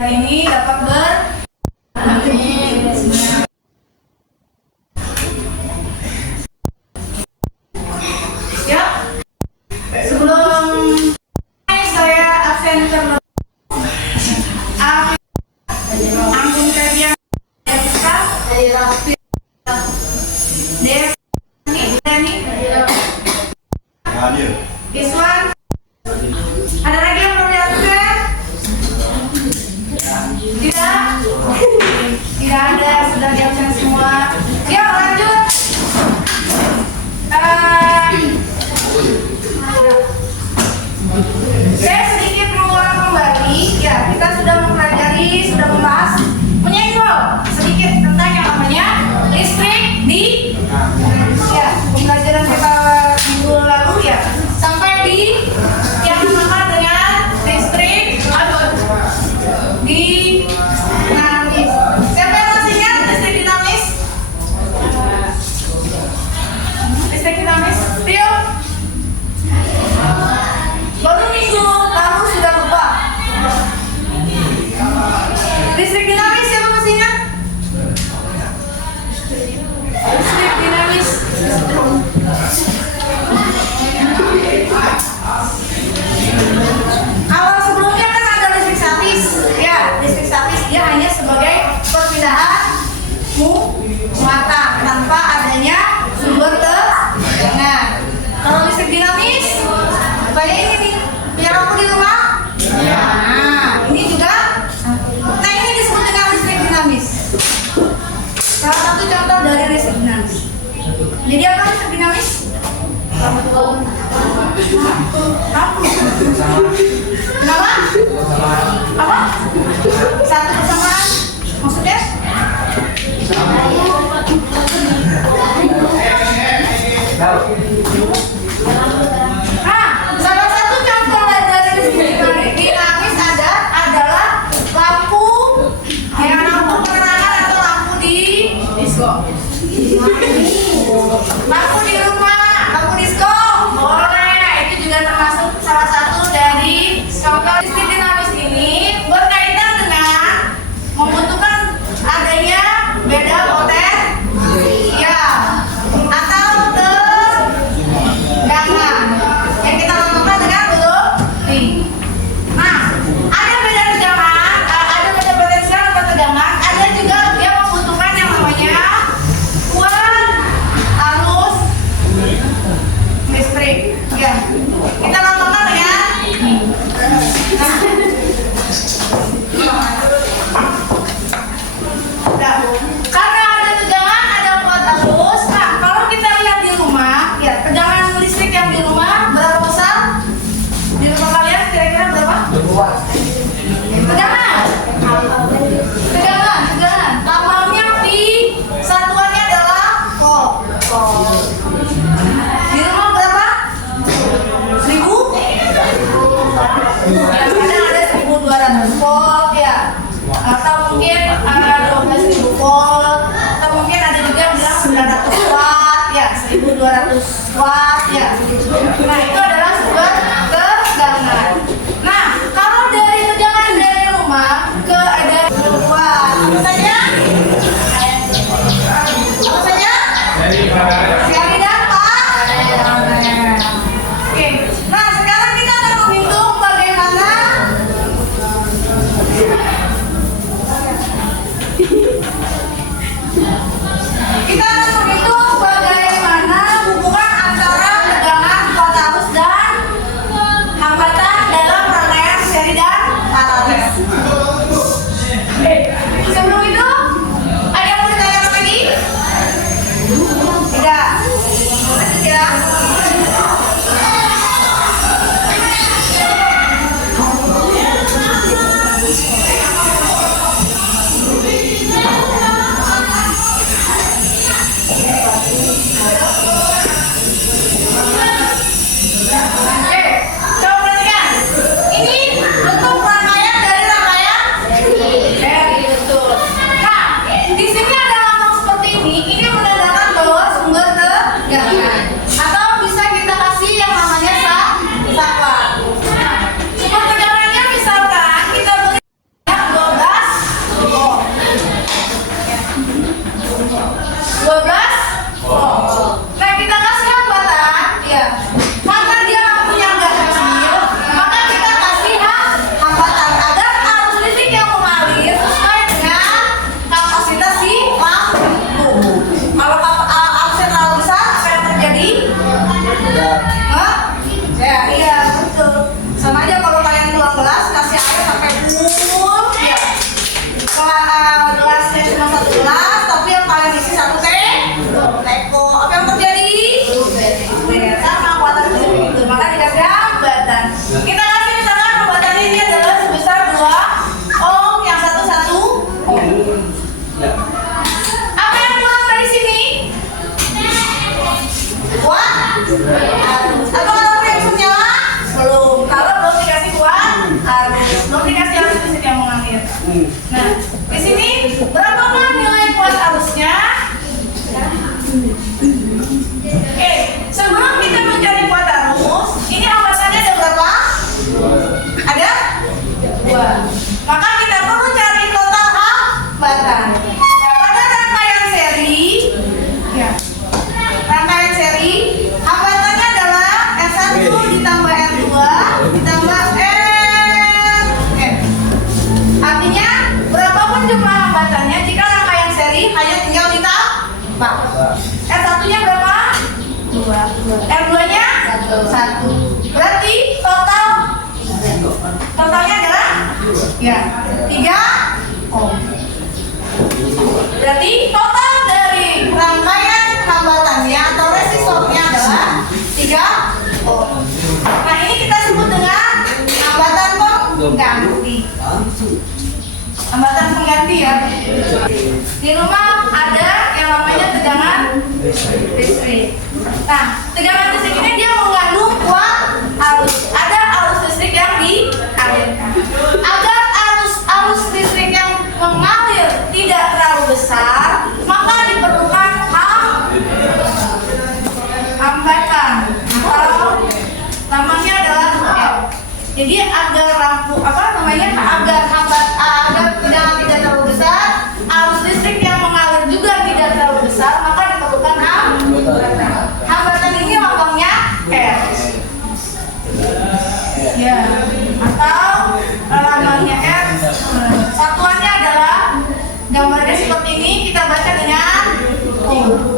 ini dapat ya. Sebelum saya absen karena anggun kajian Iswan, ada lagi yang mau diabsen? Tidak? Tidak ada, sudah diabsen semua. Yuk lanjut. Saya sedikit mengulang kembali. Ya, kita sudah mempelajari, sudah membahas, menyenggol sedikit tentang yang namanya listrik di ya, pembelajaran kita minggu lalu ya, sampai di yang sama dengan listrik dinamis. Siapa yang masih ingat listrik dinamis? Listrik dinamis, Tio? Baru minggu lalu sudah lupa. Listrik dinamis siapa masih ingat? Listrik dinamis. Kalau sebelumnya kan ada listrik statis, ya listrik statis dia hanya sebagai perpindahan muatan tanpa adanya sumber tegangan. Kalau listrik dinamis, kayak ini nih, punya lampu di rumah. Nah, ini juga, nah ini disebut dengan listrik dinamis. Salah satu contoh dari listrik dinamis. Jadi apa listrik dinamis? Lampu. Kenapa? Apa? Satu persamaan. Maksudnya? Salah satu contoh dari listrik dinamis adalah lampu, ya lampu penerangan atau lampu di disko. Lampu di rumah, lampu disko, boleh. Itu juga termasuk salah satu dari contoh listrik dinamis ini, berkaitan dengan membutuhkan adanya beda potensi ya atau tegangan yang kita lakukan dengan belum. Nah, ada beda tegangan, ada beda potensial atau tegangan, ada juga yang membutuhkan yang namanya kuat arus listrik. Ya, kita lakukan dengan nah, karena ada tegangan, ada kuat arus. Nah, kalau kita lihat di rumah, ya tegangan listrik yang di rumah berapa besar? Di rumah kalian kira-kira berapa? Tegangan. Tambahnya di satuannya adalah volt. Di rumah berapa? 1000? Kadang ada 1200 volt ya. Atau mungkin 12.000 volt. Atau mungkin ada juga yang bilang 900 watt ya, 1200 watt ya. Nah, itu adalah sumber tegangan. Nah, kalau dari tegangan dari rumah ke ada watt, apa saja? Apa saja? Seri dan panas. Oke. Nah, sekarang kita akan menghitung bagaimana hubungan antara tegangan, kuat arus dan Nah, di sini berapakah nilai kuat arusnya? Oke, sebelum kita mencari kuat arus, ini hambatannya ada berapa? Ada 2. Maka kita perlu cari total hambatan. Pada rangkaian seri, ya, rangkaian seri, hambatannya adalah R1 ditambah R2 ditambah Rn. Artinya, berapapun jumlah hambatannya, jika rangkaian seri hanya tinggal ditambah. R1-nya berapa? 2. R2-nya 1. Berarti totalnya adalah ya 3 ohm. Berarti total dari rangkaian hambatannya atau resistornya adalah 3 ohm. Nah, ini kita sebut dengan hambatan pengganti. Hambatan pengganti ya. Di rumah ada yang namanya tegangan listrik. Nah, tegangan listrik ini dia mengandung kuat arus. Ada arus listrik yang dialirkan. Agar arus listrik yang mengalir tidak terlalu besar, maka diperlukan hambatan atau namanya adalah R. Jadi agar agar tegangan tidak terlalu besar, arus listrik yang mengalir juga tidak terlalu besar, maka diperlukan hambatan. Hambatan ini lambangnya R. Ya, atau lambangnya R. Satuannya adalah gambarnya seperti ini, kita baca dengan ohm.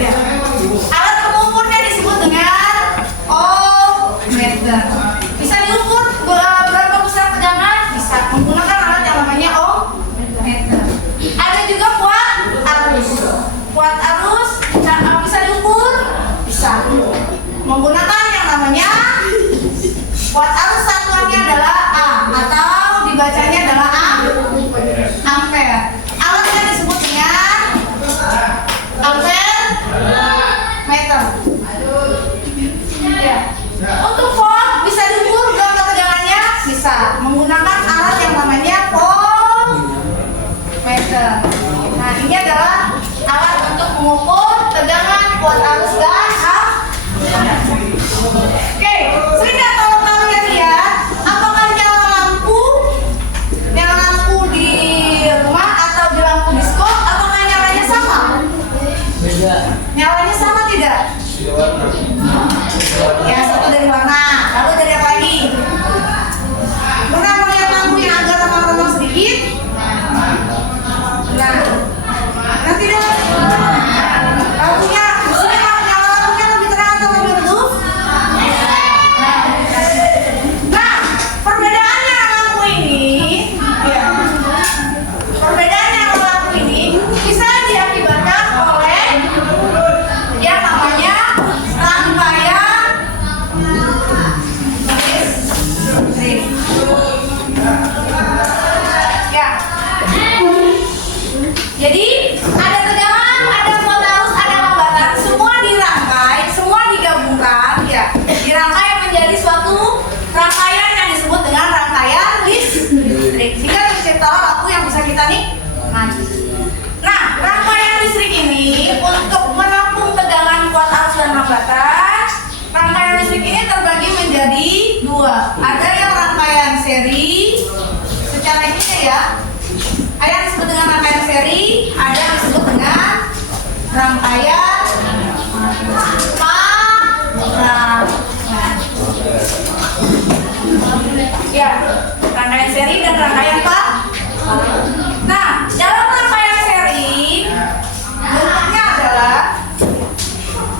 Ya. Alat pengukurnya disebut dengan ohmmeter. Bisa diukur berapa besar tegangan? Bisa menggunakan alat yang namanya ohmmeter. Ada juga kuat arus. Kuat arus bisa diukur? Bisa. Menggunakan yang namanya kuat arus, satuannya adalah A atau dibacanya adalah ampere. Alatnya disebut dengan ampere meter. Ya. Untuk volt bisa diukur berapa tegangannya? Bisa. Menggunakan alat yang namanya voltmeter. Nah, ini adalah alat untuk mengukur tegangan, kuat arus dan Oke, sering nggak kalau kalian lihat apakah nyala lampu di rumah atau di lampu disco, apakah nyalanya sama? Beda. Nyalanya sama tidak? Ya, satu dari warna, lalu dari apa lagi? Pernah melihat lampu yang agak remang-remang sedikit? Nah, nanti deh. Lampunya, nyala lampunya lebih terang atau lebih redup? Nah, perbedaannya lampu ini, ya, perbedaannya lampu ini bisa diakibatkan oleh yang namanya rangkaian listrik. Ya. Jadi ada tegangan, ada kuat arus, ada hambatan, semua dirangkai, semua digabungkan, ya, dirangkai menjadi suatu rangkaian yang disebut dengan rangkaian listrik. Sehingga terciptalah lampu yang bisa kita nikmati. Nah, rangkaian listrik ini untuk menampung tegangan, kuat arus dan hambatan, rangkaian listrik ini terbagi menjadi 2. Ada yang rangkaian seri, secara ini ya. Ada yang disebut dengan rangkaian seri, ada yang disebut dengan rangkaian paralel. Ya, rangkaian seri dan rangkaian paralel. Nah, dalam rangkaian seri bentuknya adalah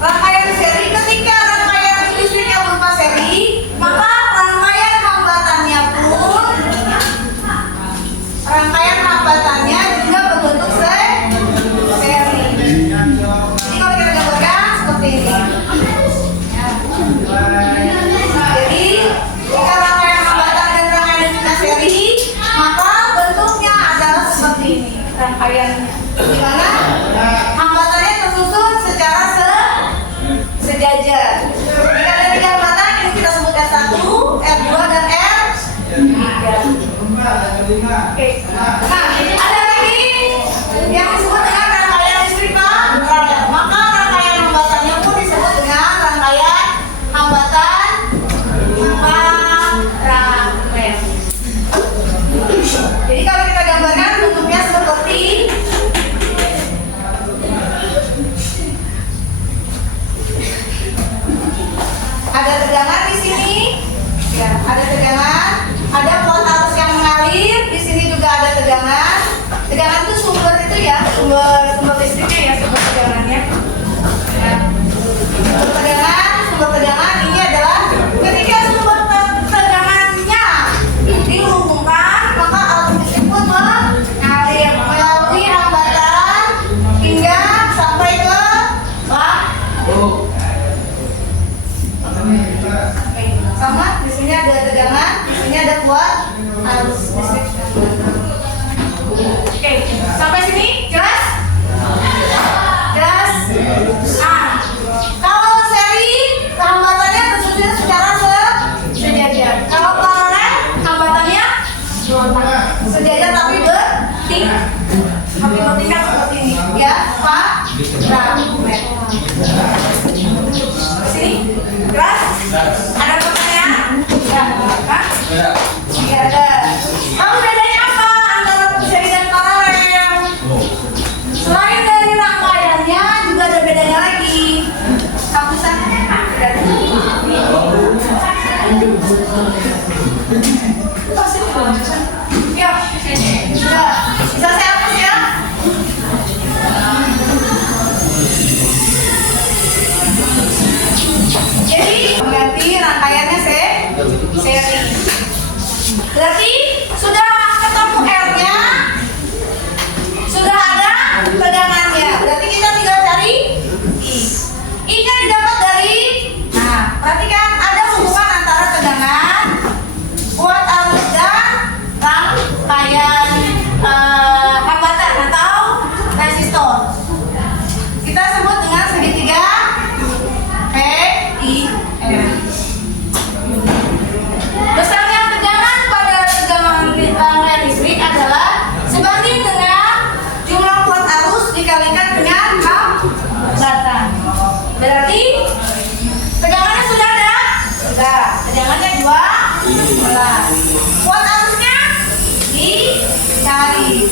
rangkaian seri. Ketika rangkaian listriknya berupa seri, maka rangkaian hambatannya juga berbentuk seri. Jadi kalau kita gambarkan seperti ini. Jadi jika rangkaian hambatan dan rangkaian listriknya seri, maka bentuknya adalah seperti ini. Rangkaian di mana hambatannya tersusun secara sejajar. Jika ada 3 hambatan, ini kita sebut R1, R2, dan R. Ya. Oke. Nah, ada lagi yang disebut dengan rangkaian listrik Pak. Maka rangkaian hambatannya pun disebut dengan rangkaian hambatan paralel. Jadi kalau kita gambarkan bentuknya seperti ada tegangan di sini, ya, ada tegangan, ada kuat arus yang mengalir, di sini juga ada tegangan. Tegangan itu sumber itu ya, sumber listriknya ya, sumber tegangannya. Ya. Sumber tegangan ini adalah ketika sumber tegangannya dihubungkan, maka arus listrik pun mengalir melalui hambatan hingga sampai ke sama, di sini ada tegangan, di sini ada kuat arus listrik. Oke, sampai sini jelas? Jelas? Nah, kalau seri hambatannya tersusun secara sejajar. Kalau paralel hambatannya sejajar tapi bertingkat seperti ini, ya Pak. Sini, jelas? Ada pertanyaan? Ya, Pak? Ya, ada. Kamu bedanya apa antara seri dan paralel? Selain dari rangkaiannya, juga ada bedanya lagi. Hapusannya ya, bisa saya hapus ya? Jadi berarti rangkaiannya seri. Berarti sudah ketemu R-nya, sudah ada tegangannya. Berarti kita tinggal cari I. I-nya didapat dari, nah perhatikan ada hubungan antara tegangan, kuat arus dan rangkaian hambatan atau resistor. Kita sebut dengan segitiga PIR. Besarnya tegangan pada tegangan listrik adalah sebanding dengan jumlah kuat arus dikalikan dengan hambatan. Berarti tegangannya sudah ada? Sudah. Tegangannya 12. Kuat arusnya dicari.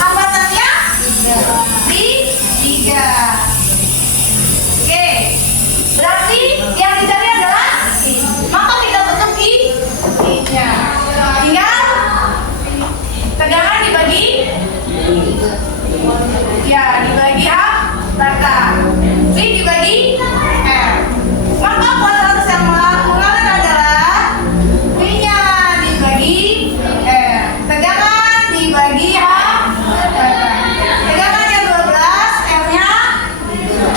Hambatannya di 3. Oke, berarti yang dicari adalah I. Maka kita tutup I-nya. Tinggal tegangan dibagi, ya dibagi hambatan. I dibagi R. Maka kuat arus yang mengalir adalah I-nya dibagi R. Tegangan dibagi hambatan. Tegangannya 12, R-nya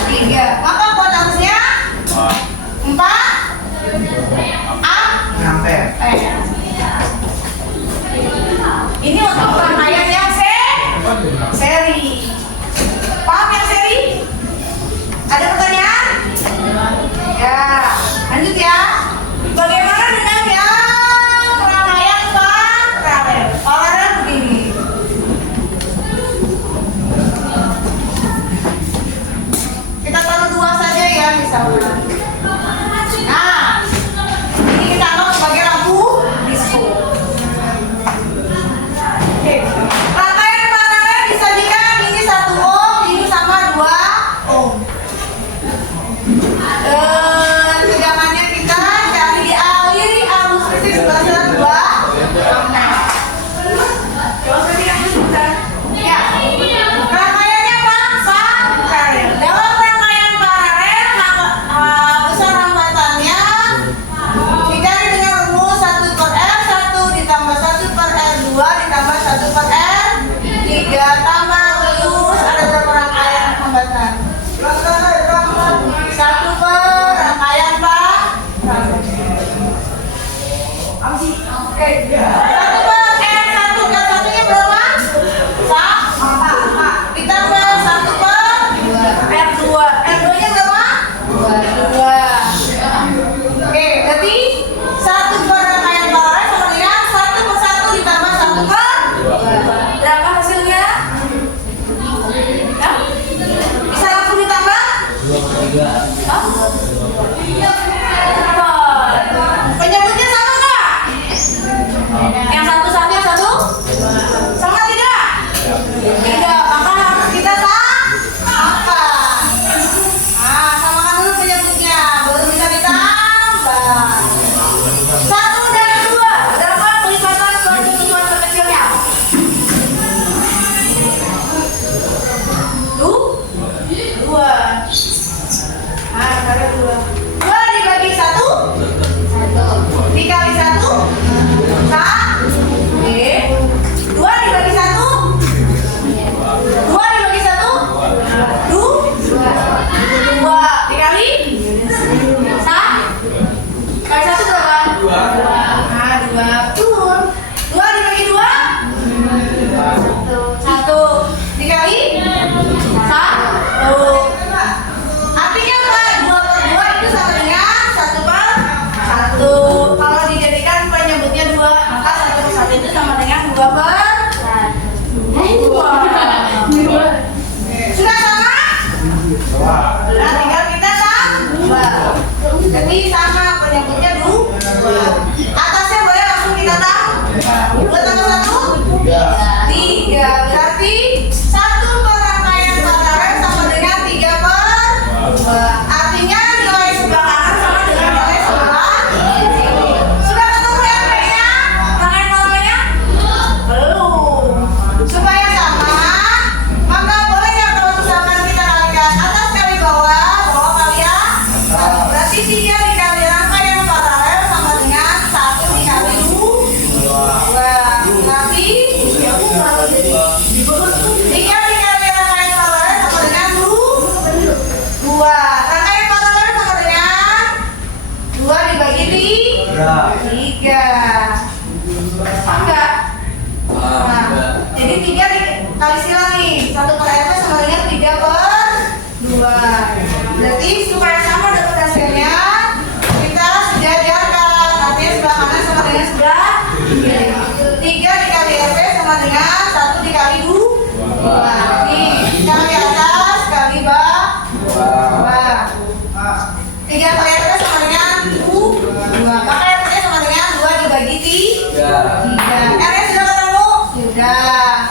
3. Maka kuat arusnya 4 ampere. Ini untuk rangkaian yang seri. Paham yang seri? Ada pertanyaan? Ya, lanjut ya. Bagaimana dengan yang rangkaian paralel? Paralel begini. Kita taruh 2 saja ya misalnya. Nah, ini kita anggap sebagai lampu disco. Oke. Rangkaian paralel disajikan ini 1 ohm, ini sama 2 ohm. Tegangannya kita cari dialiri arus listrik sebesar 2 ampere. Coba tadi yang sebentar. Ya. Rangkaiannya apa? Paralel. Dalam rangkaian paralel, besar hambatannya dicari dengan rumus 1 per R1 ditambah 1 per R2 ditambah 1 per R3 tambah rumus ada berapa rangkaian hambatan? 1 per rangkaian paralel. Oke. 1 per R1 kan satunya berapa? Sama. Ditambah 1 per R2. R2 nya berapa? 2. Oke, berarti 1 3. Enggak. Nah, jadi 3 kali silang nih. 1 per RP sama dengan 3 per 2. Berarti supaya sama dapat hasilnya, kita sejajarkan. Artinya sebelah kanan sama dengan sebelah kiri. 3 dikali RP sama dengan 1 dikali 2. Nih, kali atas kali bawah. 3 kali RP sama dengan 2. Maka RP sama dengan 2 dibagi 3. R-nya sudah ketemu? Sudah.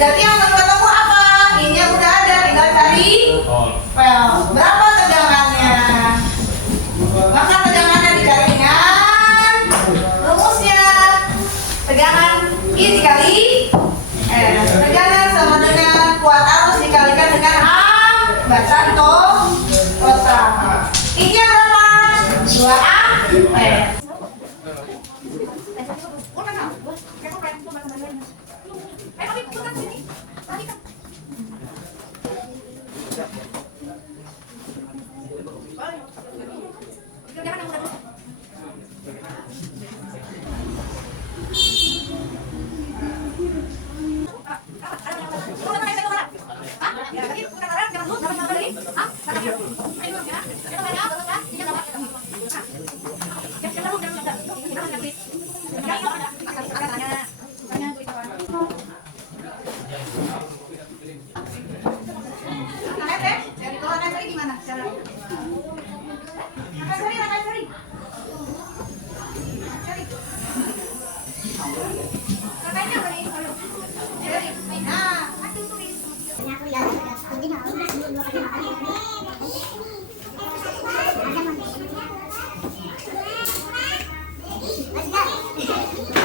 Berarti yang belum ketemu apa? Ini udah ada, tinggal cari pel. Berapa tegangannya? Maka tegangannya dicari dengan rumusnya. Tegangan I dikali R. Tegangan sama dengan kuat arus dikalikan dengan hambatan total. I-nya berapa? 2 ampere. Let's go.